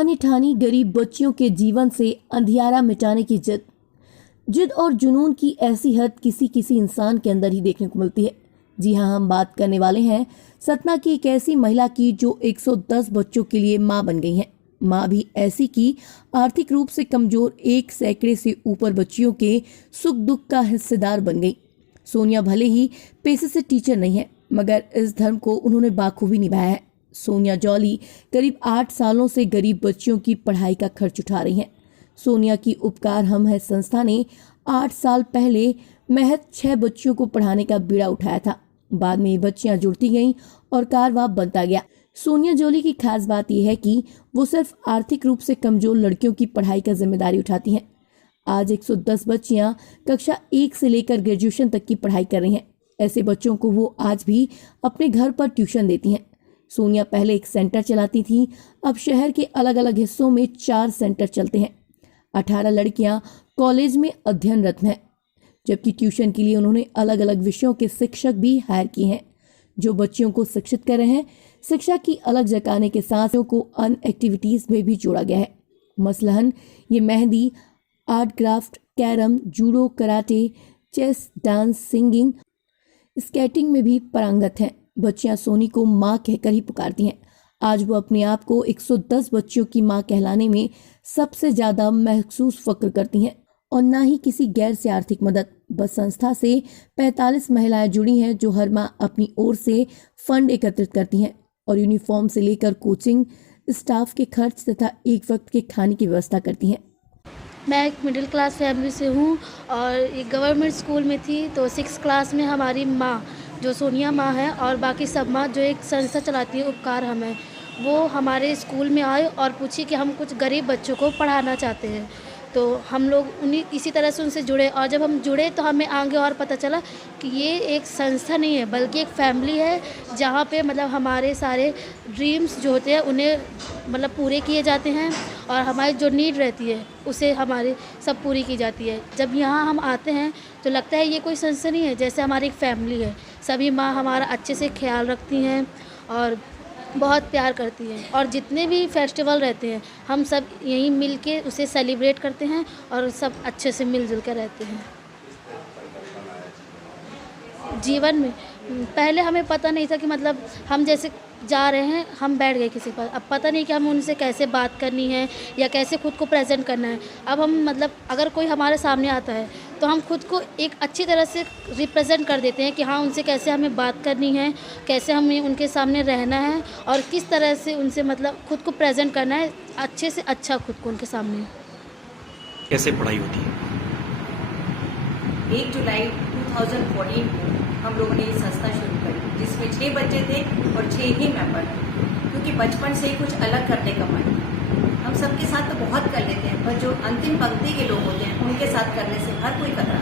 कहानी ठानी गरीब बच्चियों के जीवन से अंधियारा मिटाने की जिद और जुनून की ऐसी हद किसी किसी इंसान के अंदर ही देखने को मिलती है। जी हाँ, हम बात करने वाले हैं सतना की एक ऐसी महिला की जो 110 बच्चों के लिए मां बन गई हैं। मां भी ऐसी की आर्थिक रूप से कमजोर 1 सैकड़े से ऊपर बच्चियों के सुख दुख का हिस्सेदार बन गई। सोनिया भले ही पेशे से टीचर नहीं है, मगर इस धर्म को उन्होंने बाखूबी निभाया है। सोनिया जॉली करीब 8 सालों से गरीब बच्चियों की पढ़ाई का खर्च उठा रही हैं। सोनिया की उपकार हम है संस्था ने 8 साल पहले महज 6 बच्चियों को पढ़ाने का बीड़ा उठाया था। बाद में ये बच्चियां जुड़ती गईं और कारवां बनता गया। सोनिया जॉली की खास बात यह है कि वो सिर्फ आर्थिक रूप से कमजोर लड़कियों की पढ़ाई का जिम्मेदारी उठाती हैं। आज 110 बच्चियां कक्षा 1 से लेकर ग्रेजुएशन तक की पढ़ाई कर रही हैं। ऐसे बच्चों को वो आज भी अपने घर पर ट्यूशन देती हैं। सोनिया पहले एक सेंटर चलाती थी, अब शहर के अलग अलग हिस्सों में 4 सेंटर चलते हैं। 18 लड़कियां कॉलेज में अध्ययनरत हैं, जबकि ट्यूशन के लिए उन्होंने अलग अलग विषयों के शिक्षक भी हायर किए हैं जो बच्चियों को शिक्षित कर रहे हैं। शिक्षा की अलग जगाने के साथ को अन्य एक्टिविटीज में भी जोड़ा गया है। मसलन ये mehndi, art craft, carrom, judo, karate, chess, dance, singing, skating में भी पारंगत हैं। बच्चियां सोनी को माँ कहकर ही पुकारती हैं। आज वो अपने आप को 110 बच्चियों की माँ कहलाने में सबसे ज्यादा महसूस फक्र करती हैं और ना ही किसी गैर से आर्थिक मदद। बस संस्था से 45 महिलाएं जुड़ी हैं जो हर माह अपनी ओर से फंड एकत्रित करती हैं और यूनिफॉर्म से लेकर कोचिंग, स्टाफ के खर्च तथा एक वक्त के खाने की व्यवस्था करती हैं। मैं एक मिडिल क्लास फैमिली से हूँ और एक गवर्नमेंट स्कूल में थी। तो 6 क्लास में हमारी माँ जो सोनिया माँ है और बाकी सब माँ जो एक संस्था चलाती है उपकार हम है, वो हमारे स्कूल में आए और पूछी कि हम कुछ गरीब बच्चों को पढ़ाना चाहते हैं। तो हम लोग उन्हीं इसी तरह से उनसे जुड़े और जब हम जुड़े तो हमें आगे और पता चला कि ये एक संस्था नहीं है बल्कि एक फैमिली है, जहाँ पे मतलब हमारे सारे ड्रीम्स जो होते हैं उन्हें मतलब पूरे किए जाते हैं और हमारी जो नीड रहती है उसे हमारी सब पूरी की जाती है। जब यहाँ हम आते हैं तो लगता है ये कोई संस्था नहीं है, जैसे हमारी एक फैमिली है। सभी माँ हमारा अच्छे से ख्याल रखती हैं और बहुत प्यार करती हैं और जितने भी फेस्टिवल रहते हैं हम सब यहीं मिल के उसे सेलिब्रेट करते हैं और सब अच्छे से मिलजुल कर रहते हैं। जीवन में पहले हमें पता नहीं था कि मतलब हम जैसे जा रहे हैं, हम बैठ गए किसी पर, अब पता नहीं कि हम उनसे कैसे बात करनी है या कैसे खुद को प्रेजेंट करना है। अब हम मतलब अगर कोई हमारे सामने आता है तो हम खुद को एक अच्छी तरह से रिप्रेजेंट कर देते हैं कि हाँ उनसे कैसे हमें बात करनी है, कैसे हमें उनके सामने रहना है और किस तरह से उनसे मतलब खुद को प्रेजेंट करना है अच्छे से अच्छा खुद को उनके सामने। कैसे पढ़ाई होती है? 1 जुलाई 2014 को हम लोगों ने ये संस्था शुरू करी, जिसमें 6 बच्चे थे और 6 ही मेंबर थे, क्योंकि बचपन से ही कुछ अलग करने का मन। हम सबके साथ तो बहुत कर लेते हैं, पर जो अंतिम पंक्ति के लोग होते हैं उनके साथ करने से हर कोई कतरा।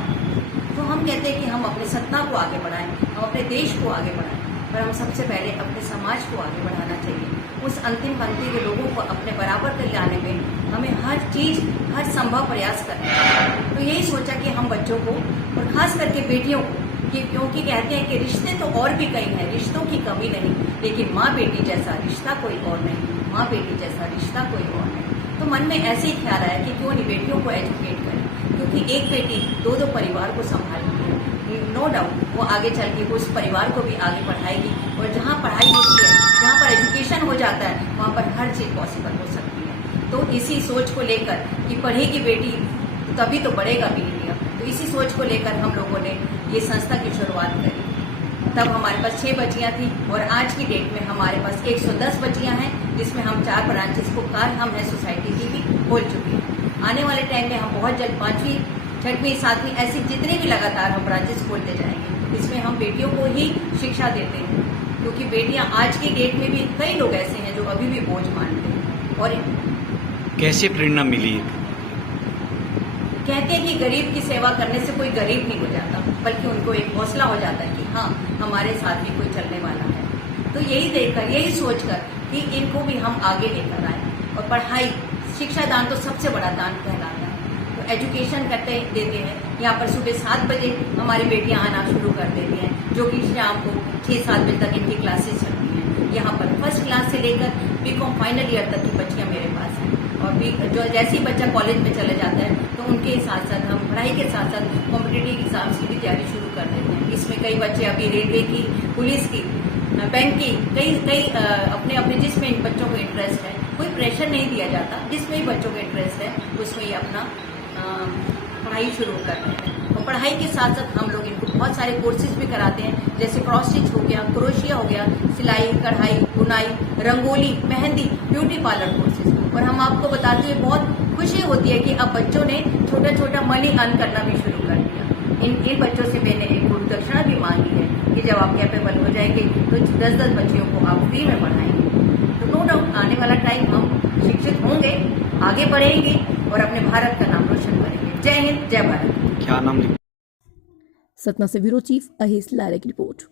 तो हम कहते हैं कि हम अपने सत्ता को आगे बढ़ाएं, हम अपने देश को आगे बढ़ाएं, पर हम सबसे पहले अपने समाज को आगे बढ़ाना चाहिए। उस अंतिम पंक्ति के लोगों को अपने बराबर कर लाने में हमें हर चीज, हर संभव प्रयास करना है। तो यही सोचा कि हम बच्चों को और खास करके बेटियों को, क्योंकि कहते हैं कि रिश्ते तो और भी कई हैं, रिश्तों की कमी नहीं, लेकिन माँ बेटी जैसा रिश्ता कोई और नहीं, माँ बेटी जैसा रिश्ता कोई और नहीं। तो मन में ऐसे ही ख्याल आया कि क्यों नहीं बेटियों को एजुकेट करें, क्योंकि एक बेटी 2 परिवार को संभालती है। नो डाउट वो आगे चल के उस परिवार को भी आगे बढ़ाएगी और जहाँ पढ़ाई होती है, जहाँ पर एजुकेशन हो जाता है, वहाँ पर हर चीज पॉसिबल हो सकती है। तो इसी सोच को लेकर कि पढ़ेगी बेटी तभी तो बढ़ेगा भी इंडिया, तो इसी सोच को लेकर हम लोगों ने ये संस्था की शुरुआत करी। तब हमारे पास 6 बच्चियां थी और आज की डेट में हमारे पास 110 बच्चियां हैं, जिसमें हम 4 ब्रांचेस को कार हम है सोसाइटी की भी खोल चुके हैं। आने वाले टाइम में हम बहुत जल्द 5वीं, 6वीं, 7वीं ऐसी जितने भी लगातार हम ब्रांचेस खोलते जाएंगे। इसमें हम बेटियों को ही शिक्षा देते हैं, क्योंकि बेटियां आज की डेट में भी कई लोग ऐसे हैं जो अभी भी बोझ मानते हैं। और कैसे प्रेरणा मिली? कहते हैं कि गरीब की सेवा करने से कोई गरीब नहीं हो जाता, बल्कि उनको एक हौसला हो जाता है कि हाँ हमारे साथ भी कोई चलने वाला है। तो यही देखकर, यही सोचकर कि इनको भी हम आगे लेकर आए। और पढ़ाई, शिक्षा दान तो सबसे बड़ा दान कहलाता है। तो एजुकेशन करते देते हैं। यहाँ पर सुबह 7 बजे हमारी बेटियां आना शुरू कर देती हैं, जो कि शाम को 6-7 बजे तक इनकी क्लासेस चलती हैं। यहाँ पर फर्स्ट क्लास से लेकर बीकॉम फाइनल ईयर तक की बच्चियाँ मेरे पास हैं। और भी जो जैसे ही बच्चा कॉलेज में चले जाता है तो उनके साथ साथ हम पढ़ाई के साथ साथ कॉम्पिटिटिव एग्जाम्स की भी तैयारी शुरू कर देते हैं। इसमें कई बच्चे अभी रेलवे की, पुलिस की, बैंक की, कई अपने अपने जिसमें इन बच्चों को इंटरेस्ट है, कोई प्रेशर नहीं दिया जाता, जिसमें भी बच्चों को इंटरेस्ट है उसमें ही अपना पढ़ाई शुरू कर रहे हैं। और पढ़ाई के साथ साथ हम लोग इनको बहुत सारे कोर्सेज भी कराते हैं, जैसे क्रॉस स्टिच हो गया, क्रोशिया हो गया, सिलाई, कढ़ाई, बुनाई, rangoli, mehndi, beauty parlour courses. और हम आपको बताते हुए बहुत खुशी होती है कि अब बच्चों ने छोटा छोटा मनी अर्न करना भी शुरू कर दिया। इन बच्चों से मैंने एक गुरु दक्षिणा भी मांगी है कि जब आप कैपेबल हो जाएंगे तो 10-10 बच्चियों को आप फ्री में पढ़ाएंगे। तो नो डाउट आने वाला टाइम हम शिक्षित होंगे, आगे बढ़ेंगे और अपने भारत का नाम रोशन करेंगे। जय हिंद, जय भारत। क्या नाम लिख सतना से ब्यूरो चीफ अहेस लायरा की रिपोर्ट।